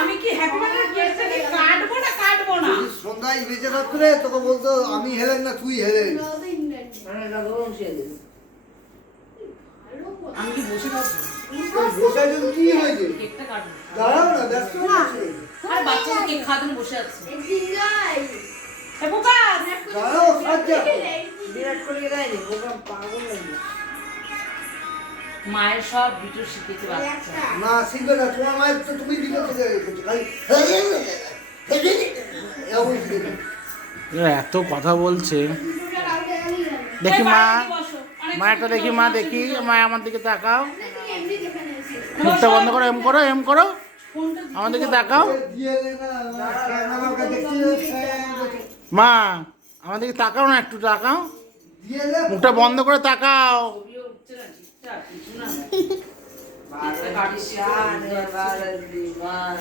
আমি কি happy birthday কাটবো না সন্ধ্যায় বেঁচে থাকলে তোকে বলতো আমি হেলেন না তুই হেলেন। আমি কি বসে থাকবো? বসে আছো তো কি হয়েছে? কেকটা কাটবো। দাঁড়াও না, ব্যস্ত হচ্ছে। আরে বাচ্চারা কেক খাওয়ার জন্য বসে আছে। এ ফোকাস দাঁড়াও, সাজ্জা। বিরাট কোহলিকে দেয়নি, বোকা পাগল হয়ে মায়ের সব ভিডিও শিখেছে বাচ্চা। না শিখবে না, তোমার মায়ের তো তুমি দিকে থেকে রেখেছো খালি এমন শিখেছো। এরা এত কথা বলছে। দেখি মা, মা একটা দেখি, মা দেখি, মা আমার দিকে তাকাও, মুখটা বন্ধ করো, এম করো, এম করো, আমার দিকে তাকাও। দিয়ে দে না, ক্যামেরাকে দেখছি। মা আমার দিকে তাকাও না, একটু তাকাও, দিয়ে দে। মুখটা বন্ধ করে তাকাও। ছবিও উঠছে না ঠিকঠাক কিছু না। বারো দিশান, বারো দিশান।